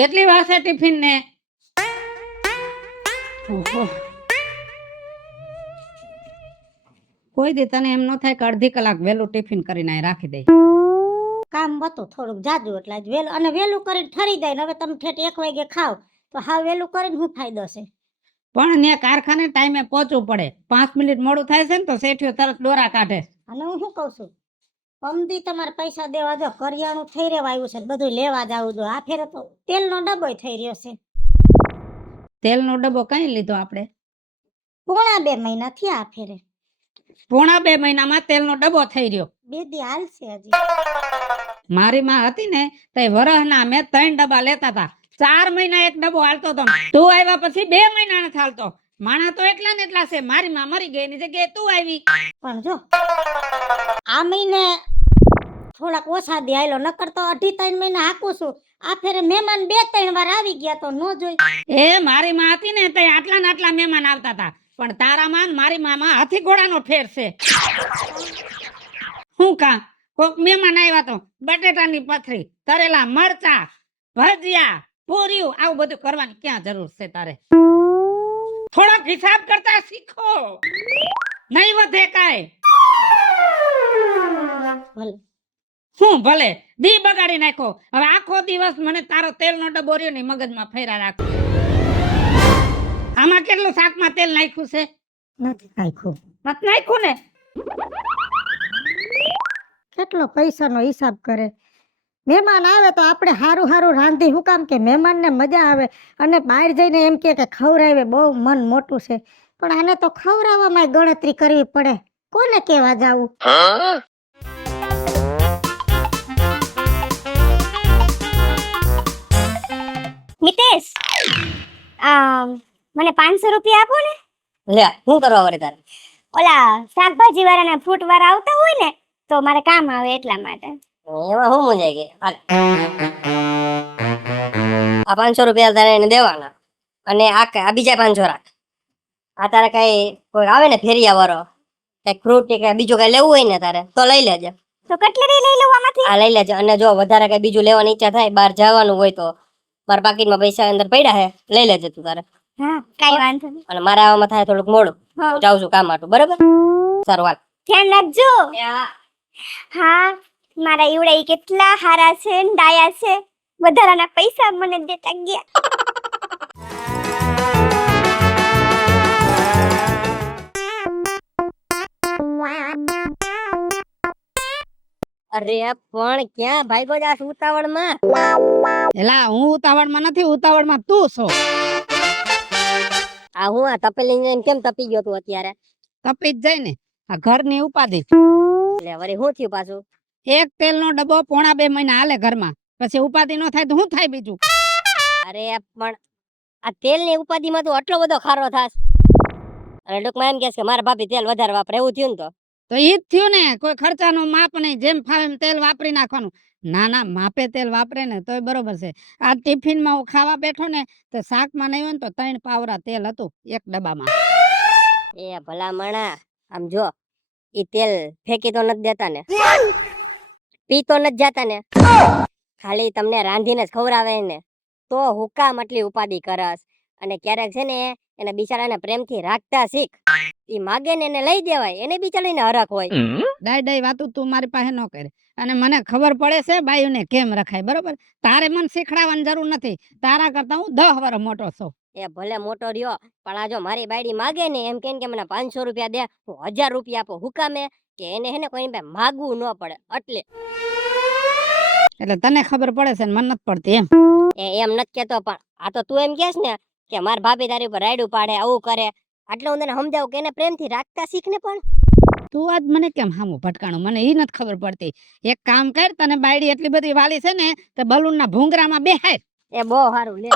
કેટલી વાર છે ટિફિન ને? ઓહો, કોઈ દી તને એમ ન થાય કે અડધી કલાક વહેલું ટિફિન કરીને અહીં રાખી દે? કામ હતું થોડુંક જાજુ એટલે આજ વહેલું અને વહેલું કરીને ઠરી જાય ને હવે તમે ઠેઠ 1 વાગે ખાવ તો હાવ વહેલું કરીને શું ફાયદો છે? પણ ને કારખાને ટાઈમે પહોંચવું પડે. 5 મિનિટ મોડું થાય છે ને તો શેઠિયો તરત દોરા કાઢે. અને હું શું કહું છું, પમદી તમારે પૈસા દેવા દો, કરિયાણું થઈ રહેવા આવ્યું છે, બધું લેવા જવું જોઈએ. આ ફેરે તો તેલનો ડબ્બો થઈ રહ્યો છે. તેલનો ડબ્બો કઈ લીધો આપણે? પોણા 2 મહિના થયા આ ફેરે. પોણા 2 મહિનામાં તેલનો ડબ્બો થઈ રહ્યો. 2 દી હાલશે હજી. મારી માં હતી ને તે વરહના મેં 3 ડબ્બા લેતા હતા. 4 મહિના એક ડબ્બો હાલતો હતો. તું આવ્યા પછી 2 મહિના નથી હાલતો. માણા તો એટલા ને એટલા છે. મારી માં મરી ગઈ એની જગ્યાએ તું આવી. પણ જો આ મહિને થોડાક ઓછા દી આયલો, નકર તો 2.5-3 મહિના હાકું છું. આ ફેરે મહેમાન 2-3 વાર આવી ગયા તો નો જોઈ. એ મારી માં હતી ને તે આટલા ને આટલા મહેમાન આવતા હતા. પણ તારા માં મારી મામાં હાથી ઘોડાનો ફેર છે. હું કા કોક મહેમાન આવ્યા તો બટેટાની પથરી, તરેલા મરચા, ભજીયા, પૂરીઓ આવું બધું કરવાની ક્યાં જરૂર છે તારે? થોડોક હિસાબ કરતા શીખો. નહીં વધે કાય. ભલે હું ભલે દી બગાડી નાખો. હવે આખો દિવસ મને તારો તેલનો ડબ્બો રહ્યો ને મગજમાં ફેરા રાખો. આમાં કેટલું શાકમાં તેલ નાખ્યું છે? નથી નાખ્યું. નથી નાખ્યું ને? કેટલો પૈસાનો હિસાબ કરે. મહેમાન આવે તો આપણે હારું હારું રાંધી હું કામ કે મહેમાનને મજા આવે, અને બહાર જઈને એમ કે ખવડાવે બહુ મન મોટું છે, પણ આને તો ખવડાવવામાં ગણતરી કરવી પડે. કોને કહેવા જાવું? મિતેશ, મને 500 રૂપિયા આપો ને. લે હું કરવા વરે તારે? ઓલા શાકભાજી વાળા ને ફ્રૂટ વાળા આવતા હોય ને તો મારે કામ આવે એટલા માટે. એમાં હું મૂંઝાઈ ગઈ. હાલ આ 500 રૂપિયા તારે એને દેવાના, અને આ બીજા 500 રાખ. આ તારે કઈ કોઈ આવે ને ફેરિયા વાળો કઈ ફ્રૂટ કે બીજું કઈ લેવું હોય ને તારે તો લઈ લેજે. તો કટલેરી લઈ લઉં આમાંથી? આ લઈ લેજે. અને જો વધારે કઈ બીજું લેવાની ઈચ્છા થાય, બહાર જવાનું હોય તો મારા પાકીટમાં પૈસા અંદર પડ્યા હે, લઈ લેજે તું તારે. હા કઈ વાંધો નહીં. અને મારા આવવામાં થાય થોડુંક મોડું, હું જાઉં છું કામ માટે. બરાબર? સારું હાલ. ધ્યાન રાખજો. હા મારા ઈવડા ઈ કેટલા હારા છે ને ડાયા છે, વધારાના પૈસા મને દેતા ગયા. અરે પણ ક્યાં ભાઈગો જાસ ઉતાવળમાં? એલા હું ઉતાવળમાં નથી, ઉતાવળમાં તું છો. આ હું આ તપેલી ને કેમ તપી ગયો તું અત્યારે? તપી જ જાય ને, આ ઘરની ઉપાધિ. એટલે વળી હું થયું પાછું? એક તેલનો ડબ્બો પોણા 2 મહિના હાલે ઘરમાં, પછી ઉપાધિ ન થાય તો શું થાય બીજું? અરે પણ આ તેલ ની ઉપાધિ માં તું આટલો બધો ખારો થાસ, અને ટૂંકમાં એમ કહેશ કે મારા ભાભી તેલ વધારે વાપરે, એવું થયું ને? તો ઈ જ થયું ને. કોઈ ખર્ચાનું માપ નહીં, જેમ ફાવે એમ તેલ વાપરી નાખવાનું. ના ના, માપે તેલ વાપરે ને તોય બરોબર છે. આ ટિફિનમાં હું ખાવા બેઠો ને તો શાકમાં નહીં હોય ને તો 3 પાવરા તેલ હતું એક ડબ્બામાં. એ ભલા મણા, આમ જો ઈ તેલ ફેંકી તો નથી દેતા ને, પી તો નથી જાતા ને, ખાલી તમને રાંધીને જ ખવડાવે ને, તો હુકામ આટલી ઉપાધિ કરસ? અને ક્યારેક છે ને એને બિચારાને પ્રેમથી રાખતા શીખ. ઈ માગે ને એને લઈ દેવાય, એને બિચારીને હરખ હોય. ડાય ડાય વાતું તું મારી પાસે ન કરે. અને મને ખબર પડે છે બાયુને કેમ રખાય. બરોબર? તારે મને શીખડાવવાની જરૂર નથી. તારા કરતા હું 10 વર્ષ મોટો છું. એ ભલે મોટો રહ્યો, પણ આ જો મારી બાયડી માગે ને એમ કે મને 500 રૂપિયા દે, હું 1000 રૂપિયા આપો. હુકામે કે એને હેને કોઈ પાસે માગવું ન પડે એટલે તને ખબર પડે છે ને મને નથી પડતી એમ? એમ નથી કેતો, પણ આ તો તું એમ કેસ ને કે માર ભાભી તારી ઉપર રાયડું પાડે, આવું કરે, એટલે હું તને સમજાવું કે એને પ્રેમથી રાખતા શીખ ને. પણ તું આજ મને કેમ હામું ભટકાણું, મને ઈ નથી ખબર પડતી. એક કામ કર, તને બાયડી એટલી બધી વાલી છે ને તે બલૂનના ભૂંગરામાં બેહાય. એ બહુ સારું લે.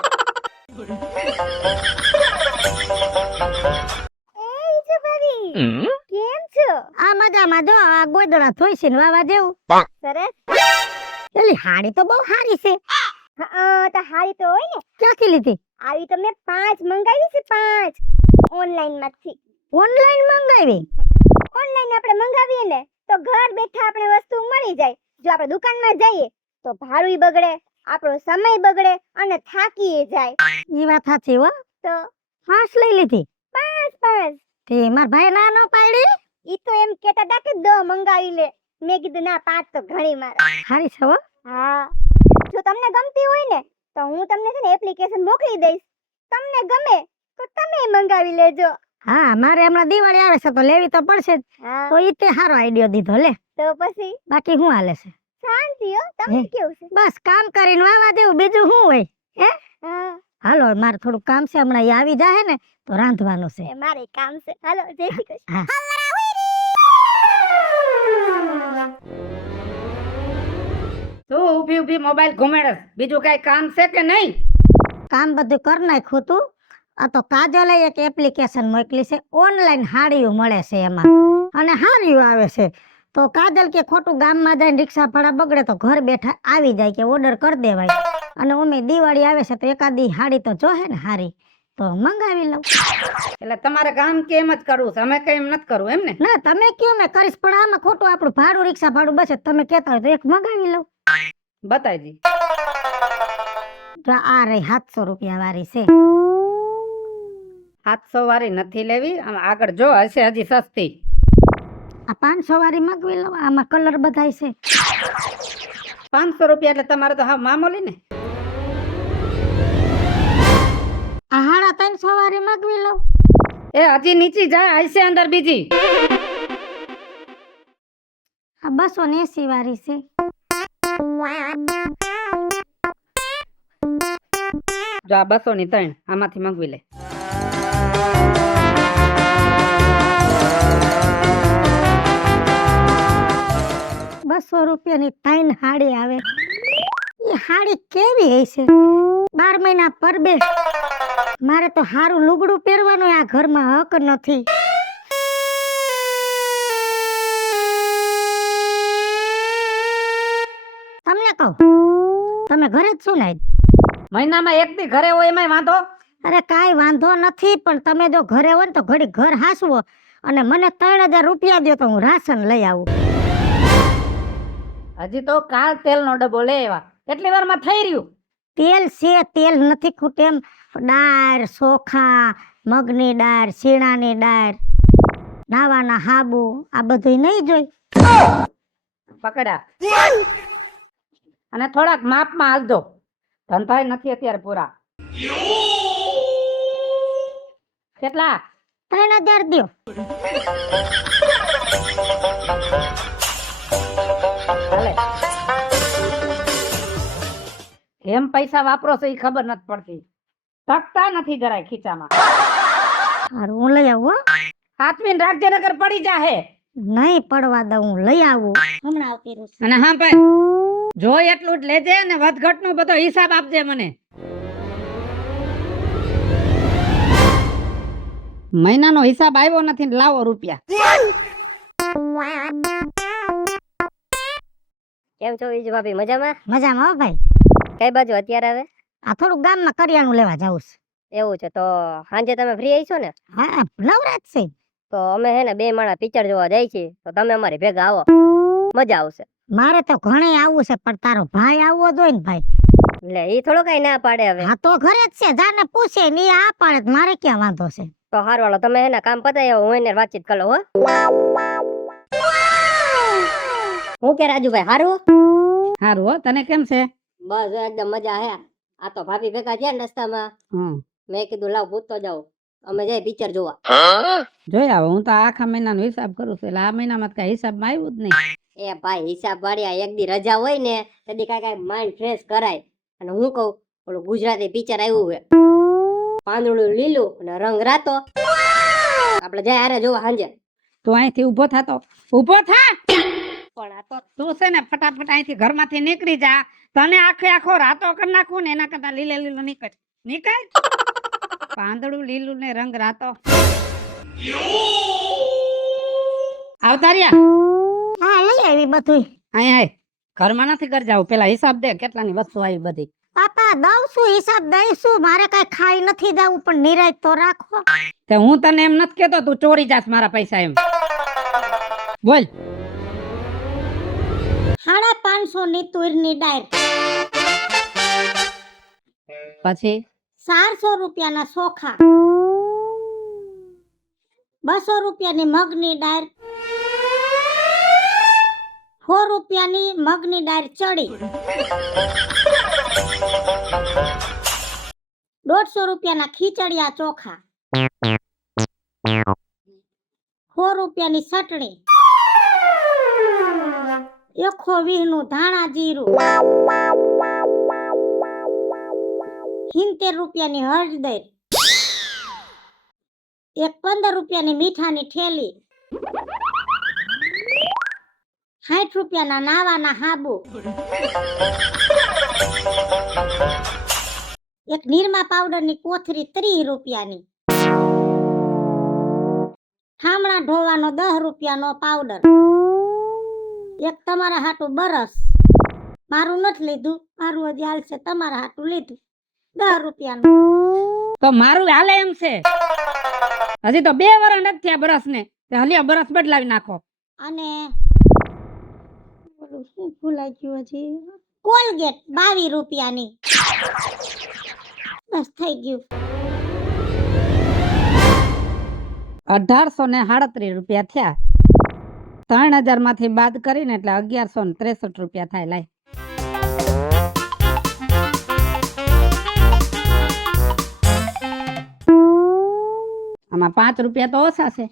કેમ છો? આ મજામાં. જો આ ગોદડા થોઈ છે ને વાવા જેવું. સરસ. એલી હાડી તો બહુ સારી છે. હા તો હારી તો હોય ને. ક્યાંથી લીધી? આવી તો મેં 5 મંગાવી છે, 5 ઓનલાઈન માંથી. ઓનલાઈન મંગાવી? ઓનલાઈન આપણે મંગાવીએ ને તો ઘર બેઠા આપણે વસ્તુ મળી જાય. જો આપણે દુકાનમાં જઈએ તો ભાડું બગડે, આપણો સમય બગડે અને થાકી જાય. ઈ વાત સાચી હો. તો 5 લઈ લીધી બસ તે માર ભાઈ ના ન પાડી. ઈ તો એમ કહેતા હતા કે 10 મંગાવી લે. મેં કીધું ના 5 તો ઘણી મારા. હારી છે હો. હા, જો તમને ગમતી હોય ને તો હું તમને છે ને એપ્લિકેશન મોકલી દઈશ. તમને ગમે તો તમે મંગાવી લેજો. હા, મારે હમણાં દિવાળી આવે છે તો લેવી તો પડશે જ. હા તો ઈ તે સારો આઈડિયો દીધો લે. તો પછી બાકી શું હાલે છે? શાંતિ હો. તમને હે. કેવું છે? બસ કામ કરીને વાવા દેવું, બીજું શું હોય? હા હાલો મારે થોડું કામ છે, હમણાં ઈ આવી જાહે ને તો રાંધવાનું છે. એ મારે કામ છે. હાલો, જય શ્રી કૃષ્ણ. હા. તું ઊભી ઊભી મોબાઈલ ઘુમેડસ, બીજું કઈ કામ છે કે નહીં? કામ બધું કરી નાખ્યું તું. આ તો કાજલે એક એપ્લિકેશન મોકલી છે, ઓનલાઈન હાડીઓ મળે છે એમાં અને હારીઓ આવે છે. તો કાજલ કે ખોટું ગામમાં જઈને રિક્ષા ભાડા બગડે તો ઘર બેઠા આવી જાય કે ઓર્ડર કરી દેવાય. અને અમે દિવાળી આવે છે તો એકાદી હાડી તો જોહે ને હારી, તો મંગાવી લઉં. એટલે તમારે કામ કેમ જ કરવું છે, અમે કઈ એમ નથી કરવું એમ ને? ના તમે કયો મેં કરીશ, પણ આમાં ખોટું આપણું ભાડું રિક્ષા ભાડું બચે. તમે કહેતા હોય તો એક મંગાવી લઉં. બતાવી દી. તો આ રહી 700 રૂપિયા વાળી છે. 700 વાળી નથી લેવી, આમ આગળ જો હશે હજી સસ્તી. આ 500 વાળી મંગાવી લઉં. આમાં કલર બધાય છે. 500 રૂપિયા એટલે તમારે તો હા મામૂલી ને. આ 350 વાળી મંગાવી લઉં. એ હજી નીચી જાય, હશે અંદર બીજી. આ 280 વાળી છે. જો આ 200 ની 3, આમાંથી મંગવી લે. ₹200 ની 3 હાડી આવે. એ હાડી કેવી હશે? 12 મહિના પરબે. મારે તો હારું લુગડું પહેરવાનું આ ઘરમાં હક નથી. તમને કહું, તમે ઘરે જ શું લાય? મહિનામાં એક દી ઘરે હોય એમાંય વાંધો? અરે કાંઈ વાંધો નથી, પણ તમે જો ઘરે હોય ને તો ઘડી ઘર હાસવો અને મને 3000 રૂપિયા દો તો હું રાશન લઈ આવું. હજી તો કાલ તેલનો ડબ્બો લે એવા, કેટલી વારમાં થઈ રહ્યું? તેલ છે, તેલ નથી ખૂટે એમ. દાળ, ચોખા, મગની દાળ, શીણાની દાળ, નાવાના હાબુ, આ બધું નહીં જોઈ. પકડા અને થોડાક માપમાં હાલજો, ધંધાય નથી અત્યારે પૂરા. કેટલા? 3000 દ્યો. હાલે. એમ પૈસા વાપરો છો એ ખબર નથી પડતી, ટકતા નથી જરાય ખીચામાં. હારું હું લઈ આવું હો. હાથવીને રાખજે નગર પડી જાહે. નહીં પડવા દઉં, હું લઈ આવું હમણાં આવતી રહું. અને હા ભાઈ, જો એટલું જ લેજે ને વધઘટ નો બધો હિસાબ આપજે મને. મહિનાનો હિસાબ આવ્યો નથી ને લાવો રૂપિયા. કેમ છો બીજું ભાભી, મજામાં? મજામાં હો ભાઈ. કઈ બાજુ અત્યારે હવે? આ થોડું ગામમાં કરિયાણું લેવા જાવું છે. એવું છે, તો સાંજે તમે ફ્રી આવીશો ને? હા, નવરાત છે. તો અમે હે ને 2 માણા પિક્ચર જોવા જાય છે, તો તમે અમારી ભેગા આવો, મજા આવશે. મારે તો ઘણે આવવું છે, પણ તારો ભાઈ આવવો જોઈએ ને ભાઈ. એટલે ઈ થોડો કઈ ના પાડે હવે. હા તો ઘરે જ છે, જાને પૂછે ને ઈ આ પાડે તો મારે ક્યાં વાંધો છે. તો હારું હાલો, તમે હે ને કામ પતાવી આવો, હું એને વાતચીત કરી લઉં. હો હું કે રાજુભાઈ, હારું? હારું હો, તને કેમ છે? બસ એકદમ મજા હે. આ તો ભાભી ભેગા થયા ને રસ્તામાં, મેં કીધું લાવ પૂછતો જાઉં, અમે જાય પિક્ચર જોવા. જોઈ આવો, હું તો આખા મહિનાનો હિસાબ કરું છું, એટલે આ મહિનામાં કઈ હિસાબમાં આવ્યું જ નહીં. એ ભાઈ હિસાબ વાળ્યા, એક દી રજા હોય ને તેથી કાંઈ માઇન્ડ ફ્રેશ કરાય. અને હું કહું, ઓલું ગુજરાતી પિક્ચર આવ્યું છે, પાંદડું લીલું અને રંગ રાતો, આપણે જાય હારે જોવા સાંજે. તું અહીંથી ઊભો થાતો, ઊભો થા. પણ આ તો તું છે ને ફટાફટ અહીંથી ઘરમાંથી નીકળી જા, તને આખો રાતો કરી નાખું ને એના કરતા લીલે લીલો નીકળ. પાંદડું લીલું ને રંગ રાતો. આવતા રહ્યા. હા લઈ આવી બધું. અહીંયા ઘરમાં નથી કરી જાવ, પેલા હિસાબ દે કેટલાની વસ્તુ આવી બધી. પાપા દઉં છું, હિસાબ દઈશું. મારે કઈ ખાઈ નથી જવું, પણ નિરાય તો રાખો. તે હું તને એમ નથી કેતો તું ચોરી જાસ મારા પૈસા એમ. બોલ. 550 ની તુરની ડાયર. પછી 400 રૂપિયાના ચોખા, 200 રૂપિયાની મગની દાળ, 100 રૂપિયાની મગની દાળ ચડી, 150 રૂપિયાના ખીચડિયા ચોખા, 100 રૂપિયાની ચટણી, 120 નું ધાણા જીરું, 70 રૂપિયાની હળદર, 15 રૂપિયાની મીઠાની થેલી, 60 રૂપિયાના નાવાના હાબુ, એક નિરમા પાવડરની કોથરી 30 રૂપિયાની, ઠામણા ધોવાનો 10 રૂપિયાનો પાવડર, એક તમારા હાટું બરસ, મારું નથી લીધું, મારું હજી હાલશે, તમારા હાટું લીધું 10 રૂપિયાનું. તો મારું હાલે એમ છે? હજી તો 2 વર્ષ નથી થયા બરસ ને, હલિયા બરસ બદલાવી નાખો. અને ઓલું શું ભૂલાઈ ગયું હજી, કોલગેટ 22 રૂપિયાની. બસ થઈ ગયું. 1837 રૂપિયા થયા. 3000 માંથી બાદ કરીને એટલે 1163 રૂપિયા થાય. લાય આમાં 5 રૂપિયા તો ઓછા છે.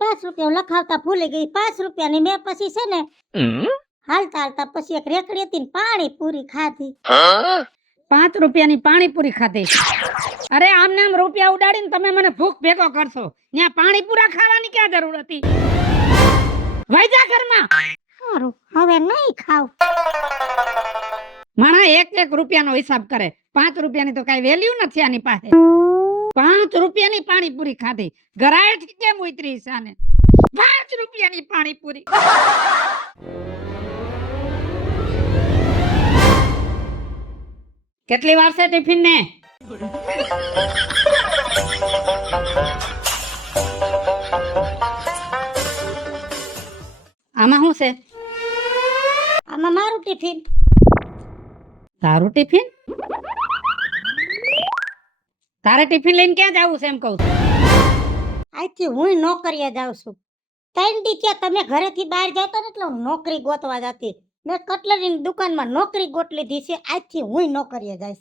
5 રૂપિયા લખાવતા ભૂલી ગઈ. 5 રૂપિયાની મેં પછી છે ને હાલતા હાલતા પછી એક રેકડી હતી ને પાણી પૂરી ખાધી. 5 રૂપિયાની પાણીપુરી ખાધી. અરે આમને આમ રૂપિયા ઉડાડીને તમે મને ભૂખ ભેગો કરશો. ત્યાં પાણીપુરા ખાવાની ક્યાં જરૂર હતી? વૈજા ઘરમાં. સારું, હવે નહીં ખાવ. માણા 1 રૂપિયાનો હિસાબ કરે. 5 રૂપિયાની તો કઈ વેલ્યુ નથી આની પાસે. 5 રૂપિયાની પાણીપુરી ખાધી. ઘરાયેથી કેમ ઉતરી સાને? 5 રૂપિયાની પાણીપુરી. કેટલી વાર છે ટિફિન ને? આમાં શું છે? આમાં મારું ટિફિન. તારું ટિફિન? તારે ટિફિન લઈને ક્યાં જાવું છે એમ કહું છું? આજથી હું નોકરીએ જાઉં છું. 3 દી થયા તમે ઘરેથી બહાર જતા ને એટલે હું નોકરી ગોતવા જતી. મેં કટલરીની દુકાનમાં નોકરી ગોત લીધી છે. આજથી હું નોકરીએ જઈશ.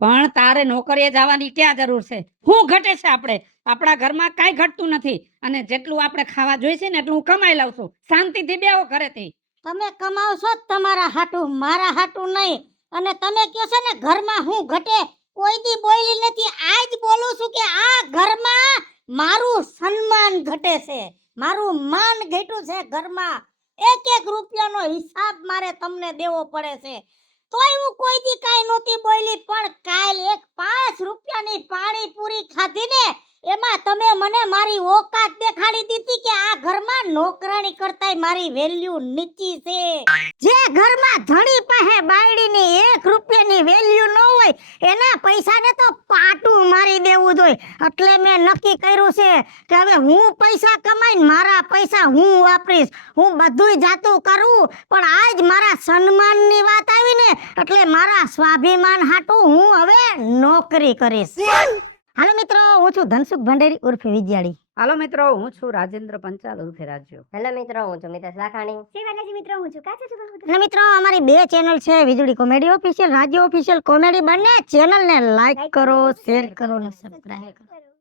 પણ તારે નોકરીએ જવાની ક્યાં જરૂર છે? શું ઘટે છે? આપણા ઘરમાં કાંઈ ઘટતું નથી. અને જેટલું આપણે ખાવા જોઈશે ને એટલું હું કમાઈ લઉં છું. શાંતિથી બેહો ઘરેથી. તમે કમાવશો જ તમારા હાટું, મારા હાટું નહીં. અને તમે કહો છો ને ઘરમાં હું ઘટે, કોઈ દી બોલી નથી. આજ બોલું છું કે આ ઘરમાં મારું સન્માન ઘટે છે, મારું માન ઘટ્યું છે. ઘરમાં 1 રૂપિયાનો હિસાબ મારે તમને દેવો પડે છે. તોય હું કોઈ દી કાઈ નહોતી બોલી. પણ કાલ એક 5 રૂપિયાની પાણીપુરી ખાધી ને એમાં તમે મને મારી ઓકાત દેખાડી દીધી કે આ ઘરમાં નોકરાણી કરતાય મારી વેલ્યુ નીચી છે. જે ઘરમાં ધણી પાસે બાયડીની 1 રૂપિયાની વેલ્યુ ન હોય એના પૈસાને તો પાટું મારી દેવું જોઈએ. એટલે મેં નક્કી કર્યું છે કે હવે હું પૈસા કમાઈને મારા પૈસા હું વાપરીશ. હું બધુંય જાતું કરું, પણ આજ મારા સન્માનની વાત આવી ને એટલે મારા સ્વાભિમાન હાટું હું હવે નોકરી કરીશ. હાલો મિત્રો, હું છું ધનસુખ ભંડેરી ઉર્ફે વિજયાળી. હાલો મિત્રો, હું છું રાજેન્દ્ર પંચાલ ઉર્ફે રાજ્યો. હેલો મિત્રો, હું છું મિતેશ લાખાણી. મિત્રો હું છું કાચા છું. અને મિત્રો અમારી 2 ચેનલ છે, વીજળી કોમેડી ઓફિશિયલ, રાજ્ય ઓફિશિયલ કોમેડી. બંને ચેનલને લાઈક કરો, શેર કરો અને સબસ્ક્રાઇબ કરો.